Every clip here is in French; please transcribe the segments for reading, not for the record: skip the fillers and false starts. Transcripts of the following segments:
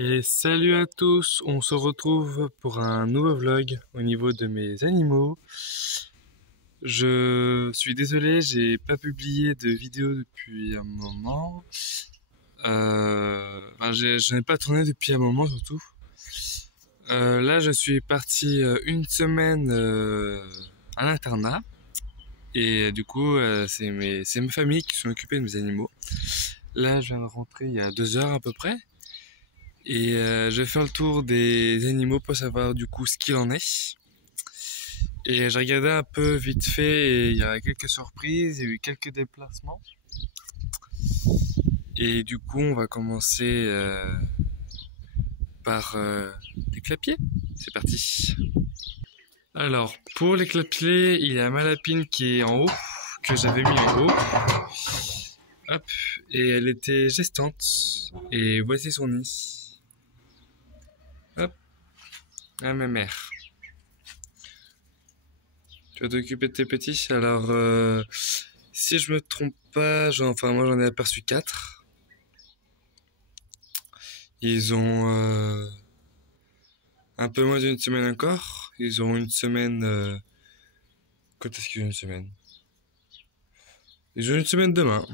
Et salut à tous, on se retrouve pour un nouveau vlog au niveau de mes animaux. Je suis désolé, j'ai pas publié de vidéo depuis un moment. Je n'ai pas tourné depuis un moment surtout. Là, je suis parti une semaine à l'internat. Et du coup, c'est ma famille qui sont occupés de mes animaux. Là, je viens de rentrer il y a 2 heures à peu près. Et je vais faire le tour des animaux pour savoir du coup ce qu'il en est. Et j'ai regardé un peu vite fait et il y a quelques surprises, il y a eu quelques déplacements. Et du coup on va commencer par les clapiers. C'est parti. Alors pour les clapiers, il y a ma lapine qui est en haut, que j'avais mis en haut. Hop, et elle était gestante. Et voici son nid. Hop, à ma mère. Tu vas t'occuper de tes petits. Alors, si je me trompe pas, moi j'en ai aperçu 4. Ils ont un peu moins d'une semaine encore. Ils ont une semaine. Quand est-ce qu'ils ont une semaine? Ils ont une semaine demain.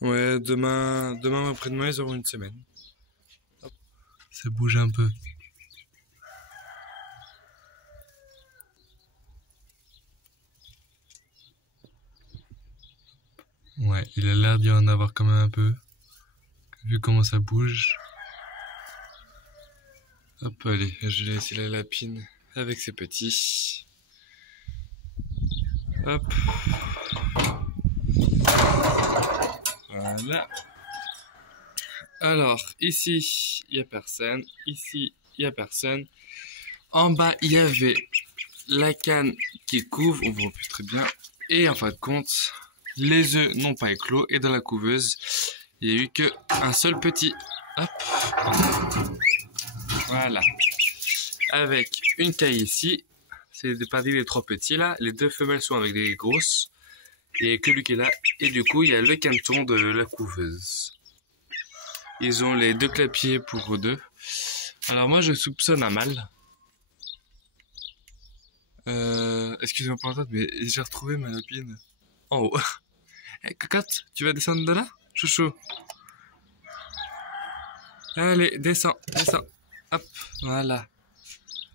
Ouais, demain ou après-demain, ils auront une semaine. Hop. Ça bouge un peu. Ouais, il a l'air d'y en avoir quand même un peu. Vu comment ça bouge. Hop, allez, je vais laisser la lapine avec ses petits. Hop. Voilà. Alors, ici, il n'y a personne. Ici, il n'y a personne. En bas, il y avait la canne qui couvre, on voit plus très bien. Et en fin de compte, les œufs n'ont pas éclos. Et dans la couveuse, il n'y a eu qu'un seul petit. Hop. Voilà. Avec une caille ici. C'est parti les 3 petits là. Les 2 femelles sont avec des grosses. Et que lui qui est là. Et du coup, il y a le canton de la couveuse. Ils ont les 2 clapiers pour eux 2. Alors moi, je soupçonne un mâle. Excusez-moi pour l'entendre, mais j'ai retrouvé ma lapine en haut. Hey, cocotte, tu vas descendre de là? Chouchou. Allez, descends. Hop, voilà.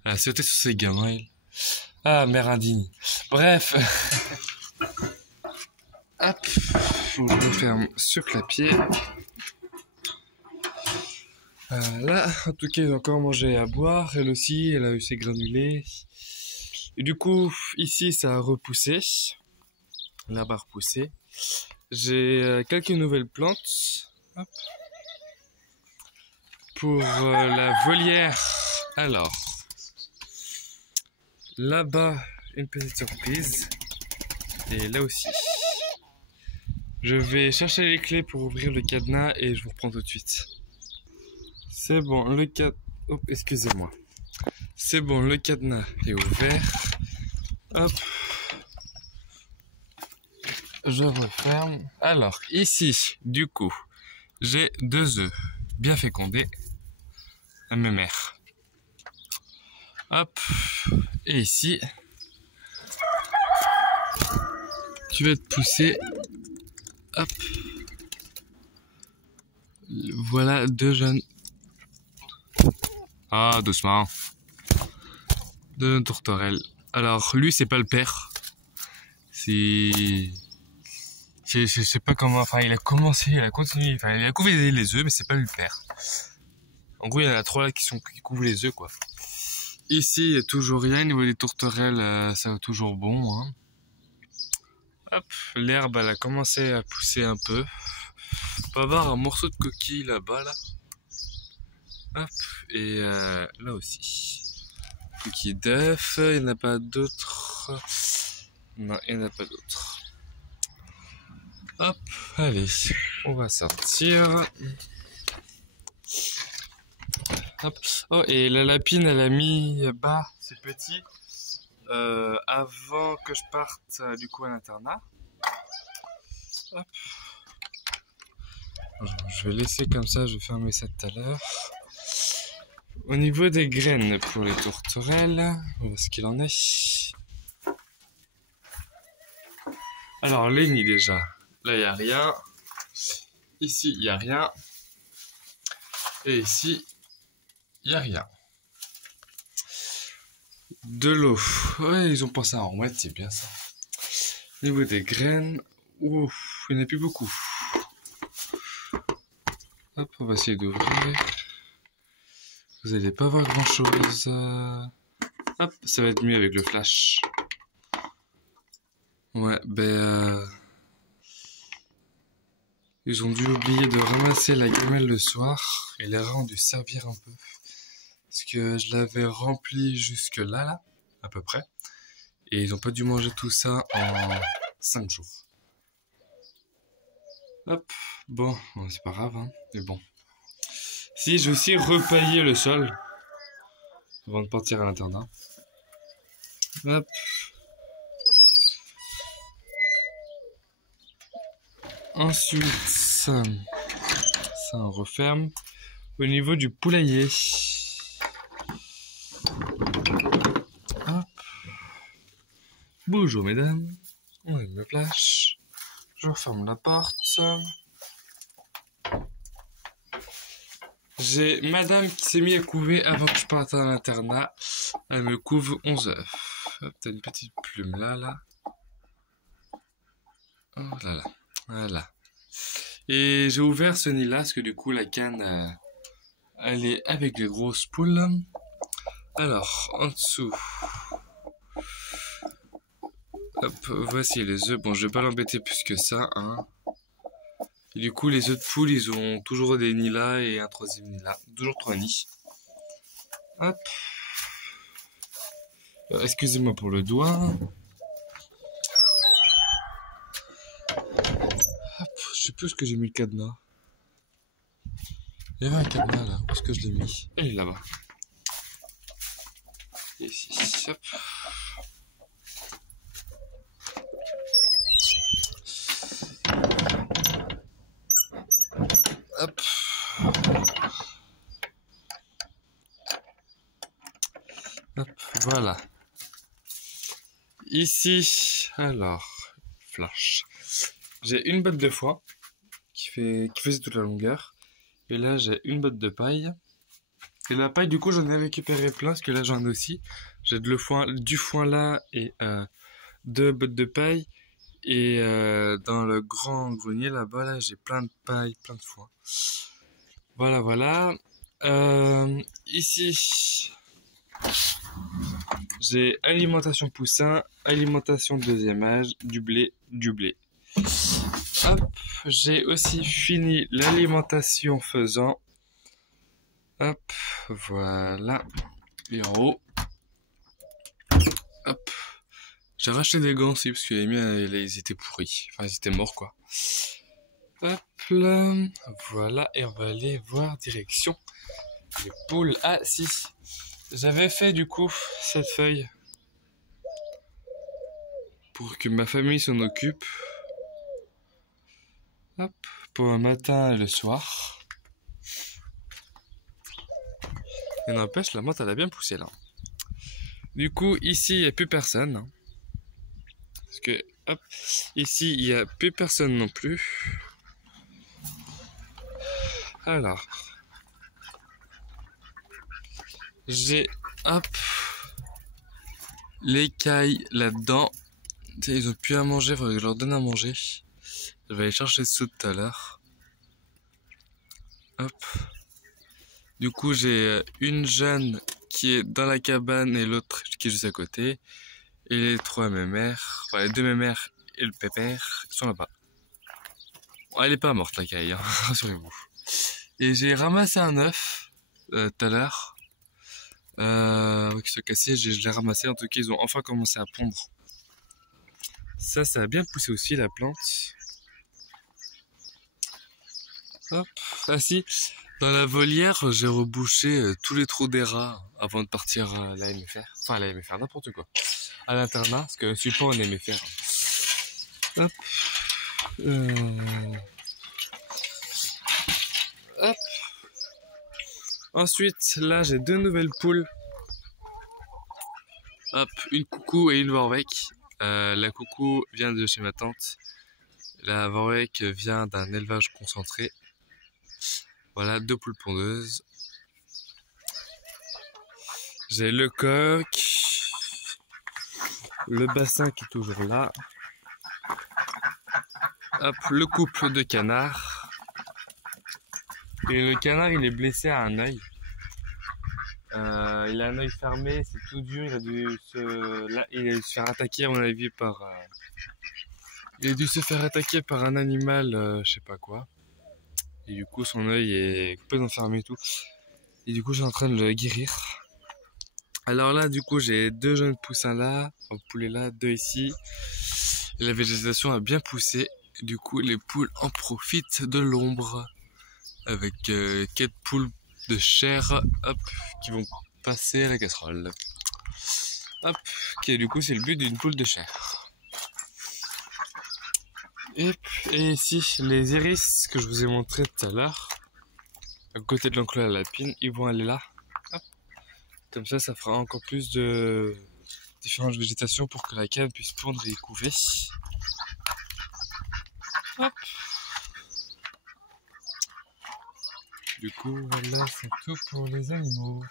Elle a sauté sur ses gamins, elle. Ah, mère indigne. Bref. Hop, on referme ce clapier. Là, en tout cas, ils ont encore mangé à boire. Elle aussi, elle a eu ses granulés. Et du coup, ici, ça a repoussé. Là-bas, repoussé. J'ai quelques nouvelles plantes. Hop. Pour la volière. Alors, là-bas, une petite surprise. Et là aussi. Je vais chercher les clés pour ouvrir le cadenas et je vous reprends tout de suite. C'est bon, le cadenas... Oh, excusez-moi. C'est bon, le cadenas est ouvert. Hop. Je referme. Alors, ici, du coup, j'ai 2 œufs bien fécondés à ma mère. Hop. Et ici, tu vas te pousser. Hop. Voilà 2 jeunes. Ah, doucement. 2 tourterelles. Alors, lui, c'est pas le père. Je sais pas comment, enfin, il a continué, enfin, il a couvé les œufs, mais c'est pas lui le père. En gros, il y en a 3 là qui couvrent les œufs, quoi. Ici, il y a toujours rien. Au niveau des tourterelles, ça va toujours bon, hein. Hop, l'herbe, elle a commencé à pousser un peu. On peut avoir un morceau de coquille là-bas, là. Hop, et là aussi. Coquille d'œuf, il n'y en a pas d'autres. Non, il n'y en a pas d'autres. Hop, allez, on va sortir. Hop. Oh, et la lapine, elle a mis bas ses petits avant que je parte du coup à l'internat. Hop. Je vais laisser comme ça, je vais fermer ça tout à l'heure. Au niveau des graines pour les tourterelles, on voit ce qu'il en est. Alors, les nids déjà. Là, il n'y a rien. Ici, il n'y a rien. Et ici, il n'y a rien. De l'eau. Ouais, ils ont pensé à en remettre, c'est bien ça. Au niveau des graines, ouf, il n'y en a plus beaucoup. Hop, on va essayer d'ouvrir. Vous n'allez pas voir grand chose. Hop, ça va être mieux avec le flash. Ouais, ils ont dû oublier de ramasser la gamelle le soir. Et les rats ont dû servir un peu. Parce que je l'avais rempli jusque là, à peu près. Et ils n'ont pas dû manger tout ça en 5 jours. Hop, bon c'est pas grave, hein, mais bon. Si, j'ai aussi repaillé le sol avant de partir à l'internat. Hop. Ensuite, ça on referme. Au niveau du poulailler. Hop. Bonjour mesdames. On est me flash. Je referme la porte. J'ai madame qui s'est mise à couver avant que je parte à l'internat. Elle me couve 11 œufs. Hop, t'as une petite plume là. Oh là là. Voilà. Et j'ai ouvert ce nid là parce que du coup la canne elle est avec les grosses poules. Alors en dessous, hop, voici les œufs. Bon, je vais pas l'embêter plus que ça, hein. Et du coup les œufs de poule ils ont toujours des nids là et un troisième nid là. Toujours 3 nids. Hop. Excusez-moi pour le doigt. Hop, je sais plus où est-ce que j'ai mis le cadenas. Il y avait un cadenas là, où est-ce que je l'ai mis? Il est là-bas. Ici, hop. Hop. Hop, voilà. Ici, alors, flash. J'ai une botte de foin qui faisait toute la longueur. Et là, j'ai une botte de paille. Et la paille, du coup, j'en ai récupéré plein, parce que là, j'en ai aussi. J'ai du foin là, et 2 bottes de paille. Et dans le grand grenier, là-bas, là, j'ai plein de paille, plein de foin. Voilà. Ici, j'ai alimentation poussin, alimentation deuxième âge, du blé. Hop, j'ai aussi fini l'alimentation faisant. Hop, voilà. Et en haut. Hop. J'ai racheté des gants aussi parce que les miens, ils étaient pourris. Enfin, ils étaient morts, quoi. Hop là. Voilà. Et on va aller voir direction les poules. Ah, si. J'avais fait, du coup, cette feuille pour que ma famille s'en occupe. Hop. Pour un matin et le soir. Et n'empêche, la menthe, elle a bien poussé, là. Du coup, ici, il n'y a plus personne. Hein. Parce que, hop, ici, il n'y a plus personne non plus. Alors, j'ai, hop, l'écaille là-dedans. Ils ont plus à manger, il faudrait que je leur donne à manger. Je vais aller chercher ce tout à l'heure. Hop. Du coup, j'ai une jeune qui est dans la cabane et l'autre qui est juste à côté. Et les 3 mémères, enfin les 2 mémères et le pépère sont là-bas. Bon, elle est pas morte la caille, hein, rassurez-vous. Et j'ai ramassé un œuf tout à l'heure. Qui se cassé, je l'ai ramassé. En tout cas, ils ont enfin commencé à pondre. Ça a bien poussé aussi la plante. Hop, ah si, dans la volière, j'ai rebouché tous les trous des rats avant de partir à la MFR. Enfin, à la MFR, n'importe quoi. À l'internat, parce que je suis pas en MFR. Hop. Hop. Ensuite, là, j'ai 2 nouvelles poules. Hop, une coucou et une Warwick. La coucou vient de chez ma tante. La Warwick vient d'un élevage concentré. Voilà, 2 poules pondeuses. J'ai le coq. Le bassin qui est toujours là. Hop, le couple de canards. Et le canard, il est blessé à un œil. Il a un œil fermé, c'est tout dur. Il a dû se faire attaquer, à mon avis, il a dû se faire attaquer par un animal, je sais pas quoi. Et du coup, son œil est complètement fermé et tout. Et du coup, j'ai en train de le guérir. Alors là, du coup, j'ai 2 jeunes poussins là, un poulet là, 2 ici. Et la végétation a bien poussé. Du coup, les poules en profitent de l'ombre. Avec 4 poules de chair, hop, qui vont passer à la casserole. Hop, qui du coup, c'est le but d'une poule de chair. Et ici, les iris que je vous ai montré tout à l'heure, à côté de l'enclos à la lapine, ils vont aller là. Hop. Comme ça fera encore plus de différentes végétations pour que la canne puisse pondre et couver. Hop. Du coup, voilà, c'est tout pour les animaux.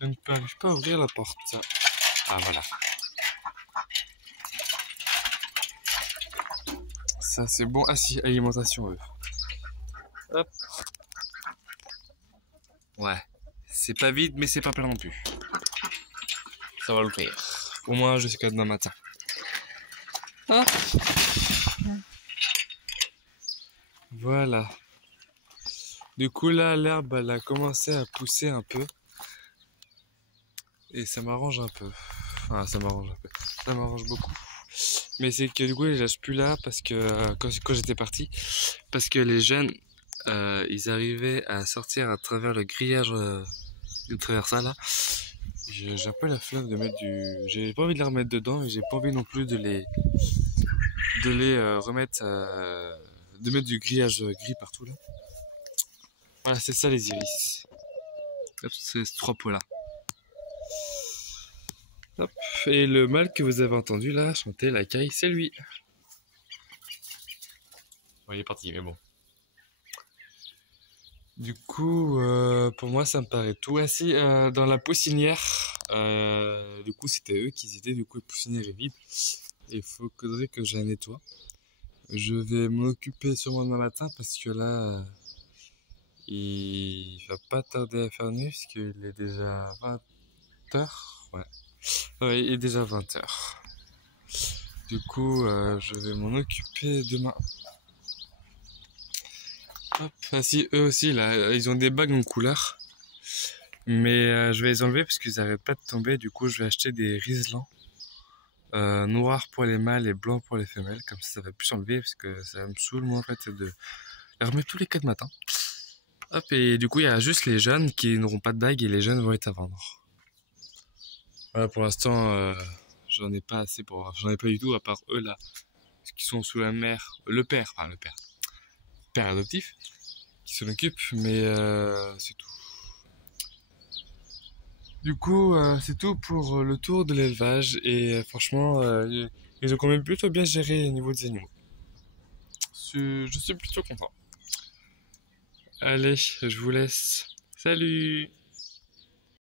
Je ne peux pas ouvrir la porte. Ah, voilà. Ça, c'est bon. Ah si, alimentation, eux. Hop. Ouais. C'est pas vide, mais c'est pas plein non plus. Ça va le faire. Au moins jusqu'à demain matin. Ah. Voilà. Du coup, là, l'herbe, elle a commencé à pousser un peu. Et ça m'arrange un peu. Enfin, ça m'arrange un peu. Ça m'arrange beaucoup. Mais c'est que du coup, je lâche plus là parce que quand j'étais parti, parce que les jeunes, ils arrivaient à sortir à travers le grillage de travers ça là. J'ai un peu la flemme de mettre j'ai pas envie de les remettre dedans et j'ai pas envie non plus de les remettre, de mettre du grillage gris partout là. Voilà, c'est ça les iris. Hop, c'est ces 3 pots là. Hop, et le mâle que vous avez entendu là chanter la caille, c'est lui. Bon, il est parti, mais bon. Du coup, pour moi, ça me paraît tout. Ainsi, dans la poussinière, du coup, c'était eux qui étaient, du coup, la poussinière est vide. Il faudrait que je la nettoie. Je vais m'en occuper sûrement demain matin parce que là, il va pas tarder à faire nuit puisqu'il est déjà 20h. Ouais. Ouais, il est déjà 20h. Du coup, je vais m'en occuper demain. Hop, ainsi, eux aussi, là, ils ont des bagues en couleur. Mais je vais les enlever parce qu'ils n'arrêtent pas de tomber. Du coup, je vais acheter des riselants. Noirs pour les mâles et blancs pour les femelles. Comme ça va plus s'enlever parce que ça me saoule, moi, en fait, de les remettre tous les 4 matins. Hop, et du coup, il y a juste les jeunes qui n'auront pas de bagues et les jeunes vont être à vendre. Voilà, pour l'instant, j'en ai pas assez j'en ai pas du tout, à part eux, là, qui sont sous la mère, le père adoptif, qui s'en occupe, mais c'est tout. Du coup, c'est tout pour le tour de l'élevage et franchement, ils ont quand même plutôt bien géré au niveau des animaux. Je suis plutôt content. Allez, je vous laisse. Salut!